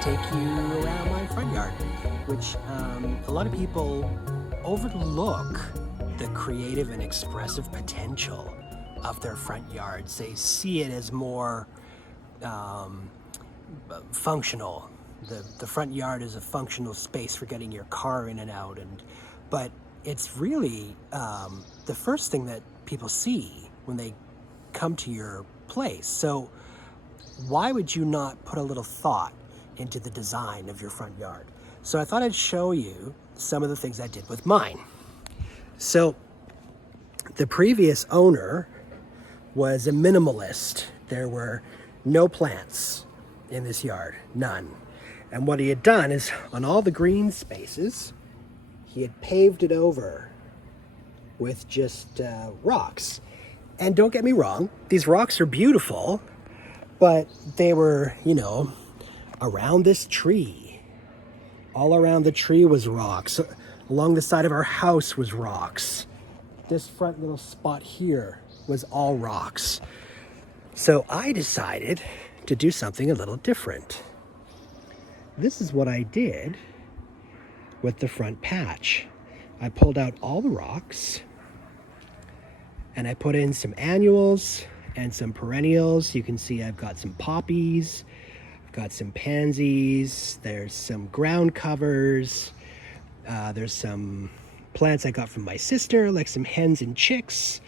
take you around my front yard, which a lot of people overlook the creative and expressive potential of their front yards. They see it as more functional. The front yard is a functional space for getting your car in and out, but it's really the first thing that people see when they come to your place. So why would you not put a little thought into the design of your front yard? So I thought I'd show you some of the things I did with mine. So the previous owner was a minimalist. There were no plants in this yard, none. And what he had done is, on all the green spaces, he had paved it over with just rocks. And don't get me wrong, these rocks are beautiful, but they were, around this tree. All around the tree was rocks. Along the side of our house was rocks. This front little spot here was all rocks. So I decided to do something a little different. This is what I did with the front patch. I pulled out all the rocks and I put in some annuals and some perennials. You can see I've got some poppies, I've got some pansies, there's some ground covers, there's some plants I got from my sister, like some hens and chicks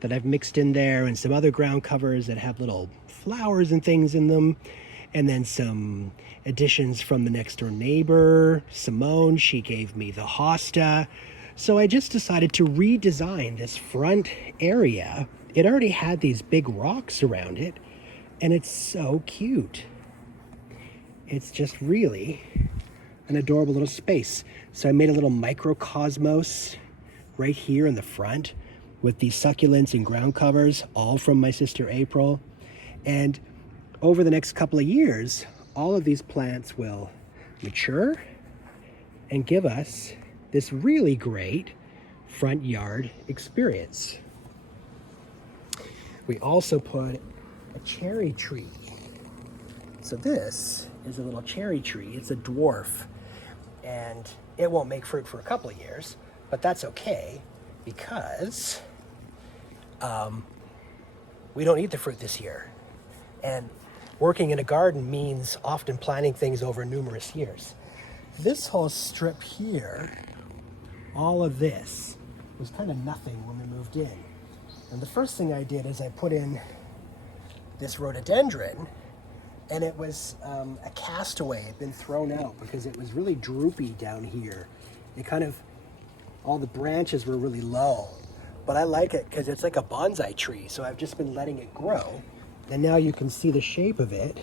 that I've mixed in there, and some other ground covers that have little flowers and things in them, and then some additions from the next door neighbor, Simone. She gave me the hosta. So I just decided to redesign this front area. It already had these big rocks around it, and it's so cute. It's just really an adorable little space. So I made a little microcosmos right here in the front with these succulents and ground covers, all from my sister April. And over the next couple of years, all of these plants will mature and give us this really great front yard experience. We also put a cherry tree. So this is a little cherry tree. It's a dwarf, and it won't make fruit for a couple of years, but that's okay because we don't eat the fruit this year. And working in a garden means often planting things over numerous years. This whole strip here, all of this, was kind of nothing when we moved in. And the first thing I did is I put in this rhododendron, and it was a castaway. It had been thrown out because it was really droopy down here. All the branches were really low. But I like it because it's like a bonsai tree, so I've just been letting it grow. And now you can see the shape of it.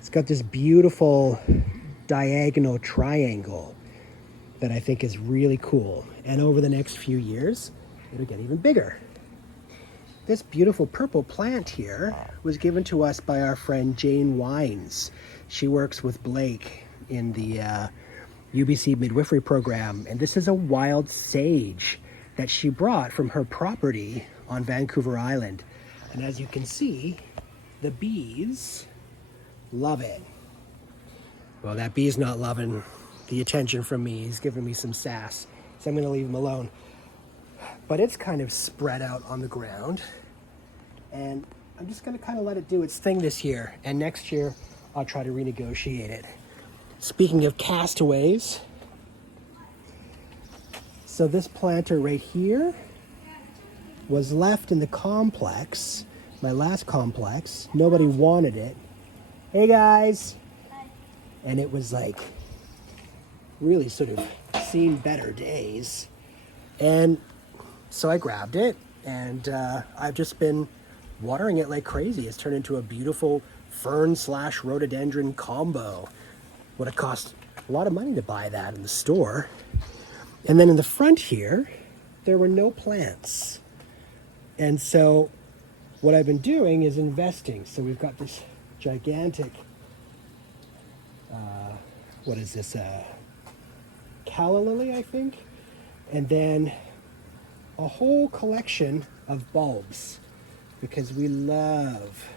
It's got this beautiful diagonal triangle that I think is really cool. And over the next few years, it'll get even bigger. This beautiful purple plant here was given to us by our friend Jane Wines. She works with Blake in the UBC midwifery program. And this is a wild sage that she brought from her property on Vancouver Island. And as you can see, the bees love it. Well, that bee's not loving the attention from me. He's giving me some sass, so I'm going to leave him alone. But it's kind of spread out on the ground, and I'm just going to kind of let it do its thing this year, and next year I'll try to renegotiate it. Speaking of castaways, so this planter right here was left in the complex, my last complex. Nobody wanted it. Hey guys! Hi. And it was like really sort of seen better days. And so I grabbed it, and I've just been watering it like crazy. It's turned into a beautiful fern/rhododendron combo. Would have cost a lot of money to buy that in the store. And then in the front here, there were no plants. And so what I've been doing is investing. So we've got this gigantic, what is this, calla lily, I think? And then a whole collection of bulbs, because we love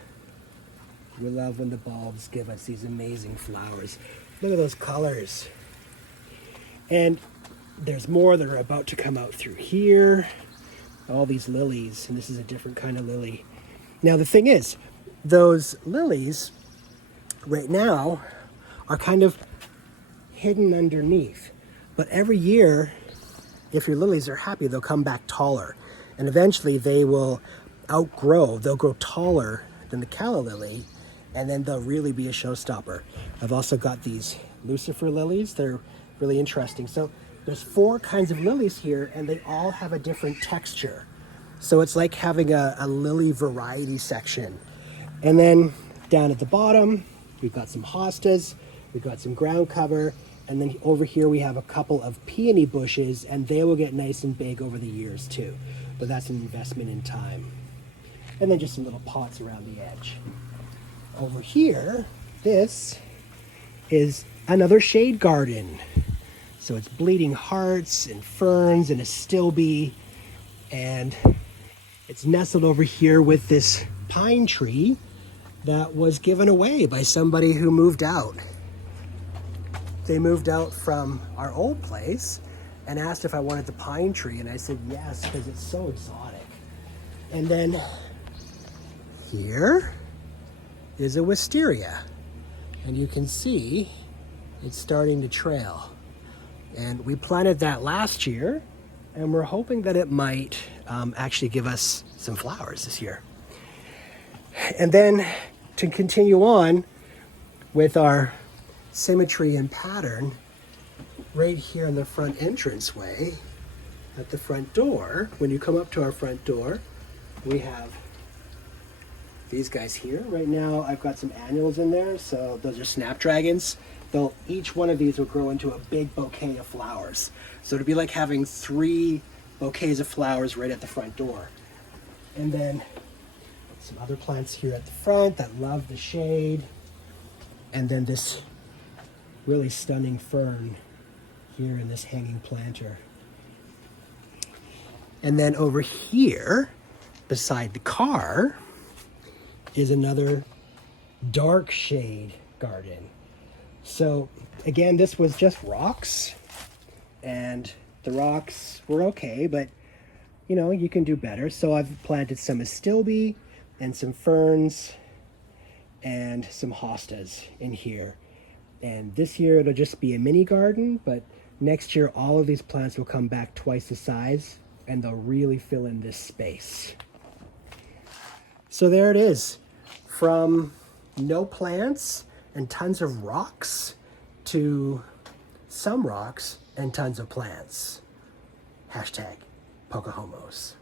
We love when the bulbs give us these amazing flowers. Look at those colors. And there's more that are about to come out through here. All these lilies, and this is a different kind of lily. Now the thing is, those lilies right now are kind of hidden underneath. But every year, if your lilies are happy, they'll come back taller. And eventually they will outgrow, they'll grow taller than the calla lily, and then they'll really be a showstopper. I've also got these Lucifer lilies. They're really interesting. So there's 4 kinds of lilies here, and they all have a different texture. So it's like having a lily variety section. And then down at the bottom, we've got some hostas, we've got some ground cover, and then over here we have a couple of peony bushes, and they will get nice and big over the years too. But that's an investment in time. And then just some little pots around the edge. Over here, this is another shade garden. So it's bleeding hearts and ferns and a stilby, and it's nestled over here with this pine tree that was given away by somebody who moved out. They moved out from our old place and asked if I wanted the pine tree, and I said yes, because it's so exotic. And then here is a wisteria, and you can see it's starting to trail. And we planted that last year, and we're hoping that it might actually give us some flowers this year. And then to continue on with our symmetry and pattern, right here in the front entranceway, at the front door, when you come up to our front door, we have these guys here. Right now I've got some annuals in there, so those are snapdragons. Each one of these will grow into a big bouquet of flowers. So it'd be like having 3 bouquets of flowers right at the front door. And then some other plants here at the front that love the shade. And then this really stunning fern here in this hanging planter. And then over here, beside the car, is another dark shade garden. So again, this was just rocks, and the rocks were okay, but you know, you can do better. So I've planted some astilbe and some ferns and some hostas in here. And this year it'll just be a mini garden, but next year all of these plants will come back twice the size, and they'll really fill in this space. So there it is. From no plants and tons of rocks to some rocks and tons of plants. Hashtag PoCoHomos.